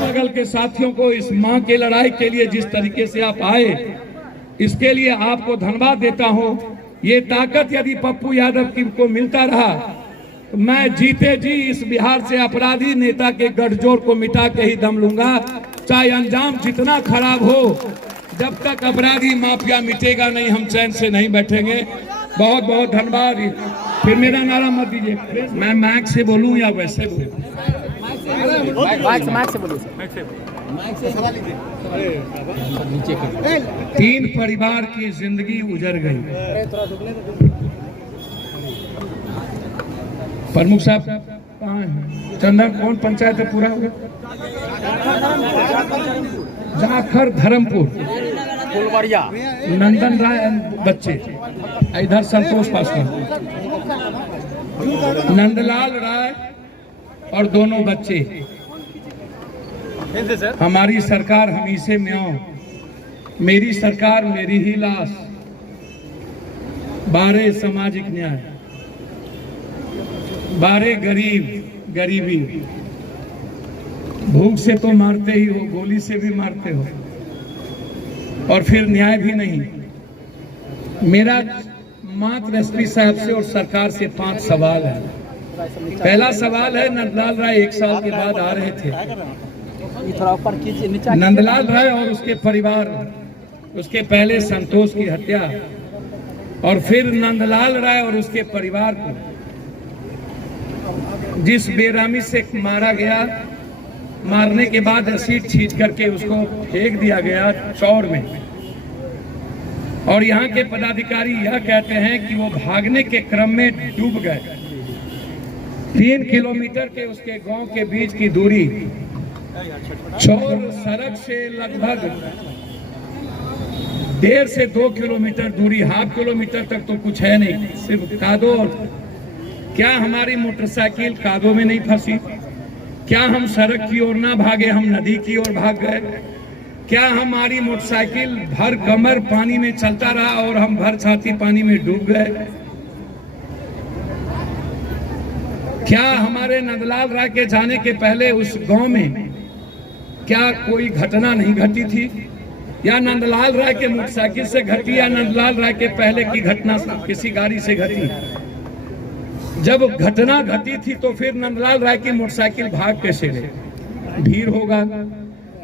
बगल के साथियों को इस मां के लड़ाई के लिए जिस तरीके से आप आए, इसके लिए आपको धन्यवाद देता हूं। ये ताकत यदि पप्पू यादव को मिलता रहा तो मैं जीते जी इस बिहार से अपराधी नेता के गठजोड़ को मिटा के ही दम लूंगा, चाहे अंजाम जितना खराब हो। जब तक अपराधी माफिया मिटेगा नहीं, हम चैन से नहीं बैठेंगे। बहुत बहुत धन्यवाद। फिर मेरा नारा मत दीजिए, मैं माइक से बोलूं या वैसे बोलूं? माइक से बोलिए। 3 परिवार की जिंदगी उजड़ गई। प्रमुख साहब कहाँ हैं? चंदन कौन पंचायत है पूरा होगा? जाखर धर्मपुर, नंदन राय बच्चे, इधर संतोष पासवान, नंदलाल राय और दोनों बच्चे। हमारी सरकार हमीसे में आओ, मेरी सरकार मेरी ही लाश। 12 सामाजिक न्याय, 12 गरीबी। भूख से तो मारते ही हो, गोली से भी मारते हो, और फिर न्याय भी नहीं। मेरा मात्र एसपी साहब से और सरकार से 5 सवाल है। पहला सवाल है, नंदलाल राय 1 साल के बाद आ रहे थे। नंदलाल राय और उसके परिवार, उसके पहले संतोष की हत्या, और फिर नंदलाल राय और उसके परिवार को जिस बेरामी से मारा गया, मारने के बाद एसिड छींट करके उसको फेंक दिया गया चौर में, और यहाँ के पदाधिकारी यह कहते हैं कि वो भागने के क्रम में डूब गए। 3 किलोमीटर के उसके गांव के बीच की दूरी, चौर सड़क से लगभग 1.5 से 2 किलोमीटर दूरी, ½ किलोमीटर तक तो कुछ है नहीं, सिर्फ कादो। क्या हमारी मोटरसाइकिल कादो में नहीं फंसी? क्या हम सड़क की ओर ना भागे, हम नदी की ओर भाग गए? क्या हमारी मोटरसाइकिल भर कमर पानी में चलता रहा और हम भर छाती पानी में डूब गए? क्या हमारे नंदलाल राय के जाने के पहले उस गांव में क्या कोई घटना नहीं घटी थी? या नंदलाल राय के मोटरसाइकिल से घटी, या नंदलाल राय के पहले की घटना किसी गाड़ी से घटी? जब घटना घटी थी तो फिर नंदलाल राय की मोटरसाइकिल भाग कैसे गई? भीड़ होगा,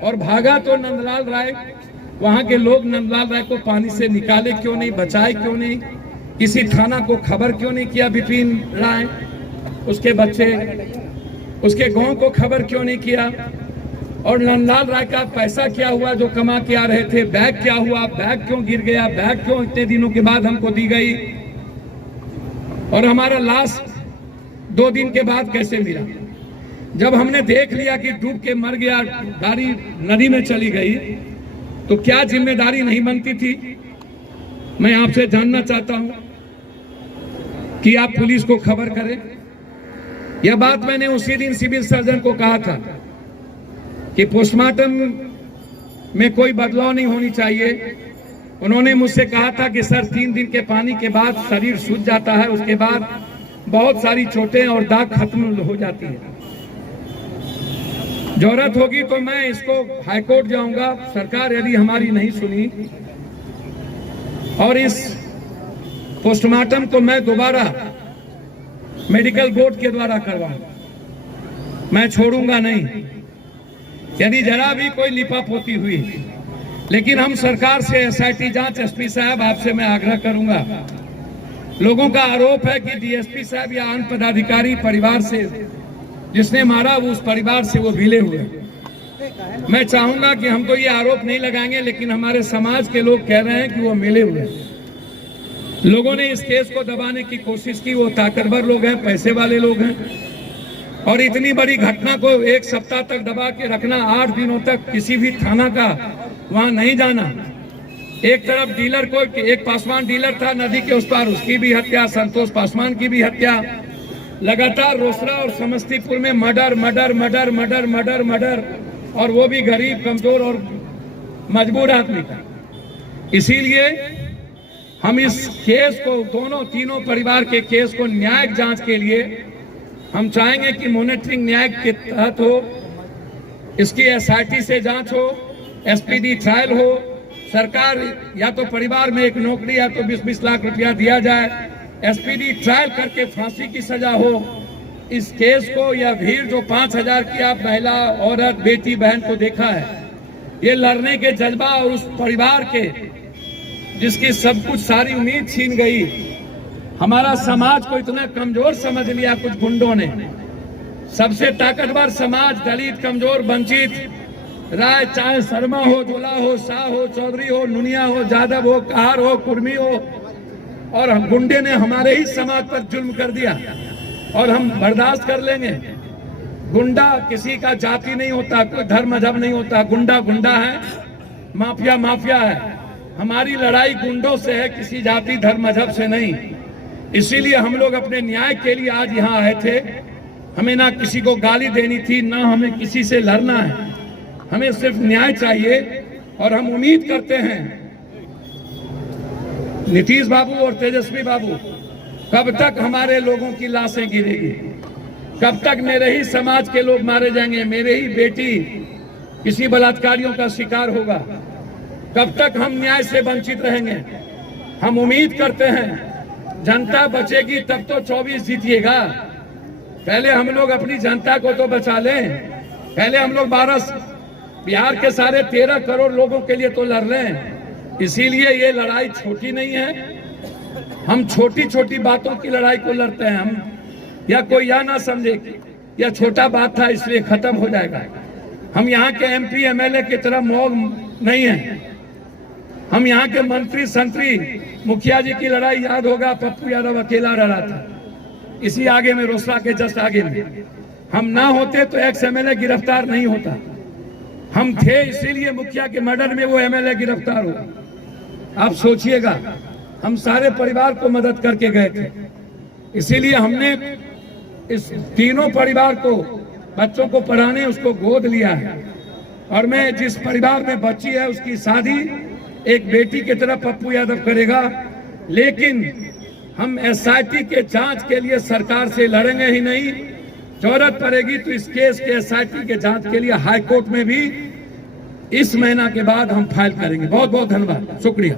और भागा तो नंदलाल राय, वहां के लोग नंदलाल राय को पानी से निकाले क्यों नहीं, बचाए क्यों नहीं? किसी थाना को खबर क्यों नहीं किया? विपिन राय, उसके बच्चे, उसके गांव को खबर क्यों नहीं किया? और नंदलाल राय का पैसा क्या हुआ जो कमा के आ रहे थे? बैग क्या हुआ? बैग क्यों गिर गया? बैग क्यों इतने दिनों के बाद हमको दी गई? और हमारा लाश 2 दिन के बाद कैसे मिला? जब हमने देख लिया कि डूब के मर गया, गाड़ी नदी में चली गई, तो क्या जिम्मेदारी नहीं बनती थी? मैं आपसे जानना चाहता हूं कि आप पुलिस को खबर करें। यह बात मैंने उसी दिन सिविल सर्जन को कहा था कि पोस्टमार्टम में कोई बदलाव नहीं होनी चाहिए। उन्होंने मुझसे कहा था कि सर 3 दिन के पानी के बाद शरीर सूज जाता है, उसके बाद बहुत सारी चोटें और दाग खत्म हो जाती है। जरूरत होगी तो मैं इसको हाईकोर्ट जाऊंगा, सरकार यदि हमारी नहीं सुनी, और इस पोस्टमार्टम को मैं दोबारा मेडिकल बोर्ड के द्वारा करवाऊंगा। मैं छोड़ूंगा नहीं यदि जरा भी कोई लिपापोती हुई। लेकिन हम सरकार से एसआईटी जांच, एसपी साहब आपसे मैं आग्रह करूंगा। लोगों का आरोप है कि डीएसपी साहब या अन्य पदाधिकारी परिवार से, जिसने मारा वो उस परिवार से वो भिले हुए। मैं चाहूंगा कि हम तो ये आरोप नहीं लगाएंगे, लेकिन हमारे समाज के लोग कह रहे हैं कि वो मिले हुए। लोगों ने इस केस को दबाने की कोशिश की, वो ताकतवर लोग हैं, पैसे वाले लोग हैं, और इतनी बड़ी घटना को एक सप्ताह तक दबा के रखना, 8 दिनों तक किसी भी थाना का वहां नहीं जाना। एक तरफ डीलर को, एक पासवान डीलर था नदी के उस पार, उसकी भी हत्या, संतोष पासवान की भी हत्या। लगातार रोसड़ा और समस्तीपुर में murder murder murder murder murder murder, और वो भी गरीब, कमजोर और मजबूर आदमी का। इसीलिए हम इस केस को, दोनों तीनों परिवार के केस को न्यायिक जांच के लिए हम चाहेंगे कि मॉनिटरिंग न्याय के तहत हो, इसकी एसआईटी से जांच हो, एसपीडी ट्रायल हो, सरकार या तो परिवार में एक नौकरी या तो 20-20 लाख रुपया दिया जाए, एसपीडी ट्रायल करके फांसी की सजा हो। इस केस को, यह भीड़ जो 5000 की आप महिला, औरत, बेटी, बहन को देखा है, ये लड़ने के जज्बा और उस परिवार के जिसकी सब कुछ सारी उम्मीद छीन गई। हमारा समाज को इतना कमजोर समझ लिया कुछ गुंडों ने। सबसे ताकतवर समाज, दलित, कमजोर, वंचित, राय, चाहे शर्मा हो, जोला हो, शाह हो, चौधरी हो, नुनिया हो, जादव हो, कहार हो, कुर्मी हो, और गुंडे ने हमारे ही समाज पर जुल्म कर दिया और हम बर्दाश्त कर लेंगे। गुंडा किसी का जाति नहीं होता, कोई धर्म मजहब नहीं होता। गुंडा गुंडा है, माफिया माफिया है। हमारी लड़ाई गुंडों से है, किसी जाति धर्म मजहब से नहीं। इसीलिए हम लोग अपने न्याय के लिए आज यहाँ आए थे। हमें ना किसी को गाली देनी थी, ना हमें किसी से लड़ना है, हमें सिर्फ न्याय चाहिए। और हम उम्मीद करते हैं नीतीश बाबू और तेजस्वी बाबू, कब तक हमारे लोगों की लाशें गिरेगी, कब तक मेरे ही समाज के लोग मारे जाएंगे, मेरे ही बेटी किसी बलात्कारियों का शिकार होगा, कब तक हम न्याय से वंचित रहेंगे। हम उम्मीद करते हैं जनता बचेगी तब तो 24 जीतिएगा। पहले हम लोग अपनी जनता को तो बचा लें, पहले हम लोग बिहार के सारे 13 करोड़ लोगों के लिए तो लड़ लें। इसीलिए ये लड़ाई छोटी नहीं है, हम छोटी छोटी बातों की लड़ाई को लड़ते हैं। हम, या कोई यह ना समझे यह छोटा बात था इसलिए खत्म हो जाएगा। हम यहाँ के एमपी एमएलए की तरह मौग नहीं है। हम यहाँ के मंत्री संतरी, मुखिया जी की लड़ाई याद होगा, पप्पू यादव अकेला लड़ा था इसी आगे में, रोसड़ा के जस्ट आगे में। हम ना होते तो एक्स एमएलए गिरफ्तार नहीं होता। हम थे इसीलिए मुखिया के मर्डर में वो एमएलए गिरफ्तार हुआ। आप सोचिएगा, हम सारे परिवार को मदद करके गए थे। इसीलिए हमने इस तीनों परिवार को, बच्चों को पढ़ाने उसको गोद लिया है। और मैं जिस परिवार में बच्ची है उसकी शादी एक बेटी की तरह पप्पू यादव करेगा। लेकिन हम एसआईटी के जांच के लिए सरकार से लड़ेंगे ही नहीं। जरूरत पड़ेगी तो इस केस के एसआईटी के जांच के लिए हाई कोर्ट में भी इस महीना के बाद हम फाइल करेंगे। बहुत बहुत धन्यवाद, शुक्रिया।